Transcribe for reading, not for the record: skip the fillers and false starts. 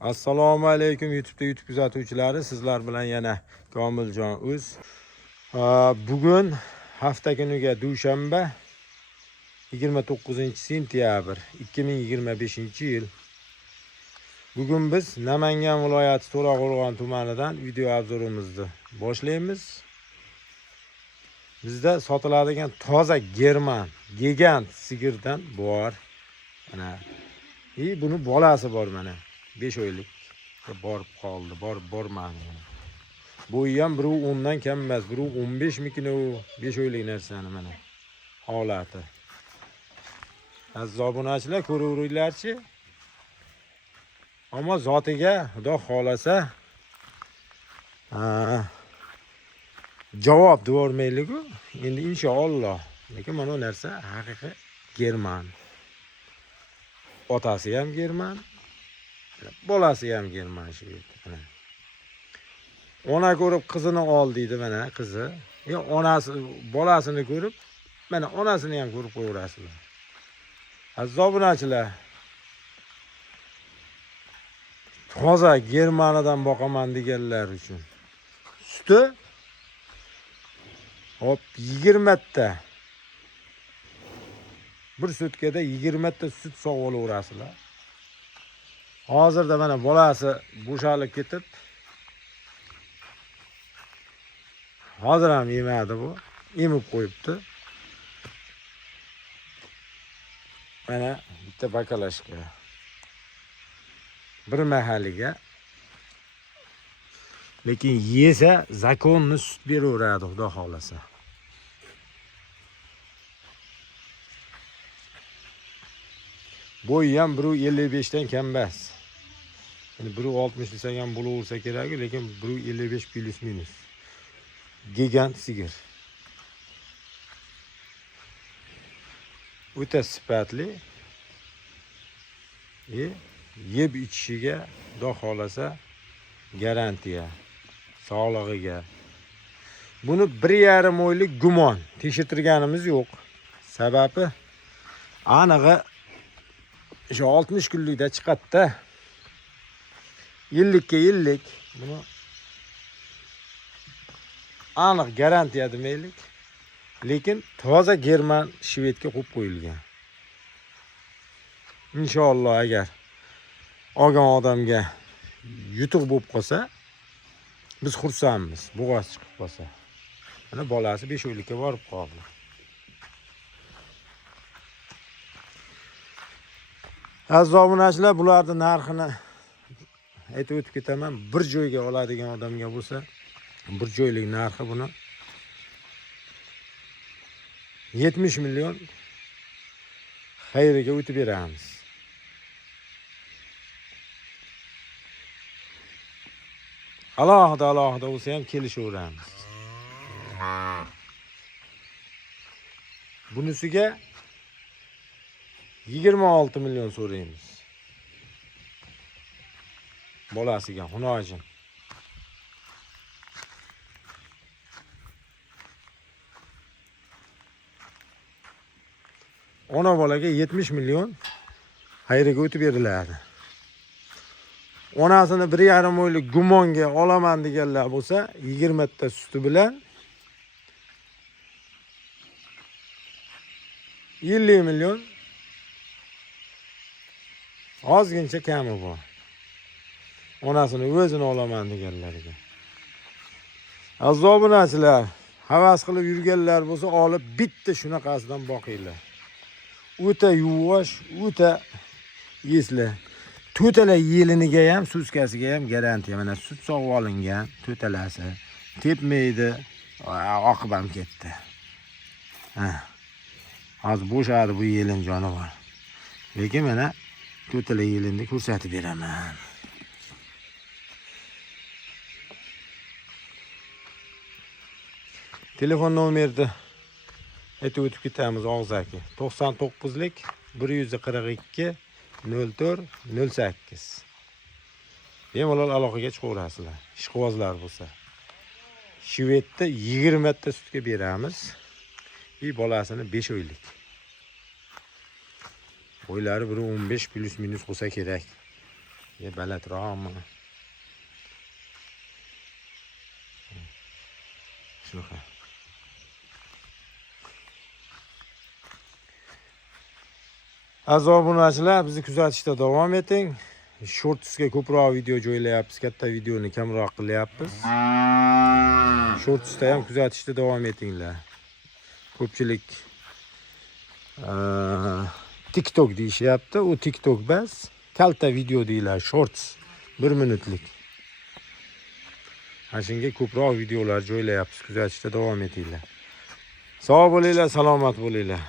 Assalomu alaykum YouTube kuzatuvchilari, sizlar bilan yana Komiljon Uz. Bugun hafta kuniga dushanba 29-sentyabr 2025-yil. Bugun biz Namangan viloyati To'raqo'rg'on tumanidan video obzorimizni boshlaymiz. Bizda sotiladigan toza german, gigant sigirdan bor. Mana buni bolasi bor mana. 5 oylik borib qoldi, bormadi. Bo'yi ham biri 10 dan kam emas, biri 15 mikin u 5 oylik narsani mana holati. Aziz obunachilar, ko'raveringlarchi. Ammo zotiga Xudo xolasa javob bermaylik-ku. Endi inshaalloh. Lekin mana bu narsa haqiqiy german. Otasi ham german, bolasi ham german shu yerda. Ona ko'rib qizini ol deydi mana qizi. Onasi bolasini ko'rib, mana onasini ham ko'rib qo'yaverasizlar. Aziz obunachilar, toza germanidan boqaman deganlar uchun suti hop 20 ta. Bir sutkada 20 ta sut sog'ib olaverasizlar. Hozirda mana bolasi bo'shalib ketib, hozir ham yemadi bu. Emib qo'yibdi. Mana bitta bakalashga. Bir mahaliga. Lekin yesa zakonni sut beraveradi, Xudo xolasa. Bo'yi ham 1.55 dan kam emas. Yani 1.60 desang ham bo'laversa kerak, lekin 1.55 plus minus. Gigant sigir. O'ta sifatli. Yeb ichishiga Xudo xolasa garantiya. Sog'lig'iga. Buni 1,5 oylik gumon tekshirtirganimiz yo'q. Sababi anig'i shu 60 kunlikda chiqadi-da. 50 ga 50. Buni aniq garantiya demaylik. Lekin toza german shvedga qo'yib qo'yilgan. Inshaalloh agar olgan odamga yutuq bo'lib qolsa, biz xursandmiz. Bo'g'oz chiqib qolsa. Mana bolasi 5 oylikka borib qoldi. Aziz obunachilar, bularning narxini aytib o'tib ketaman. Bir joyga oladigan odamga bo'lsa, bir joylik narxi buni 70 million xayriga o'tib beramiz. Alohida bo'lsa ham kelishaveramiz. Bunisiga 26 million so'raymiz. Bolasiga xunojin. Ona bolaga 70 million xayriga o'tib beriladi. Onasini 1,5 oylik gumonga olaman deganlar bo'lsa, 20 ta suti bilan 50 million ozgincha kami bor. Onasini o'zini olaman deganlarga. Aziz obunachilar, havas qilib yurganlar bo'lsa, olib bitta shunaqasidan boqinglar. O'ta yuvosh, o'ta esli. To'tala yeliniga ham, suskasiga ham garantiya. Mana sut sog'ib olingan, to'talasi. Tepmaydi, oqib ham ketdi. Hozir bo'shadi bu yelin jonivor. Lekin mana to'tala yelinni ko'rsatib beraman. Telefon nomerni aytib o'tib ketamiz og'zaki. 99lik 142 04 08. Bemalol aloqaga chiqaverasizlar. Ishqibozlar bo'lsa. Shvedda 20 ta sutga beramiz. Bolasini 5 oylik. Bo'ylari 1.15 plus minus bo'lsa kerak. balandroqmi? Shunaqa. Aziz obunachilar, bizni kuzatishda davom eting. Shortsga ko'proq video joylayapmiz, katta videoni kamroq qilyapmiz. Shortsda ham kuzatishda davom etinglar. Ko'pchilik TikTok deyishyapti. U TikTok emas, kalta video deyiladi, shorts 1 minutlik. Mana shunga ko'proq videolar joylayapmiz, kuzatishda davom etinglar. Sog' bo'linglar, salomat bo'linglar.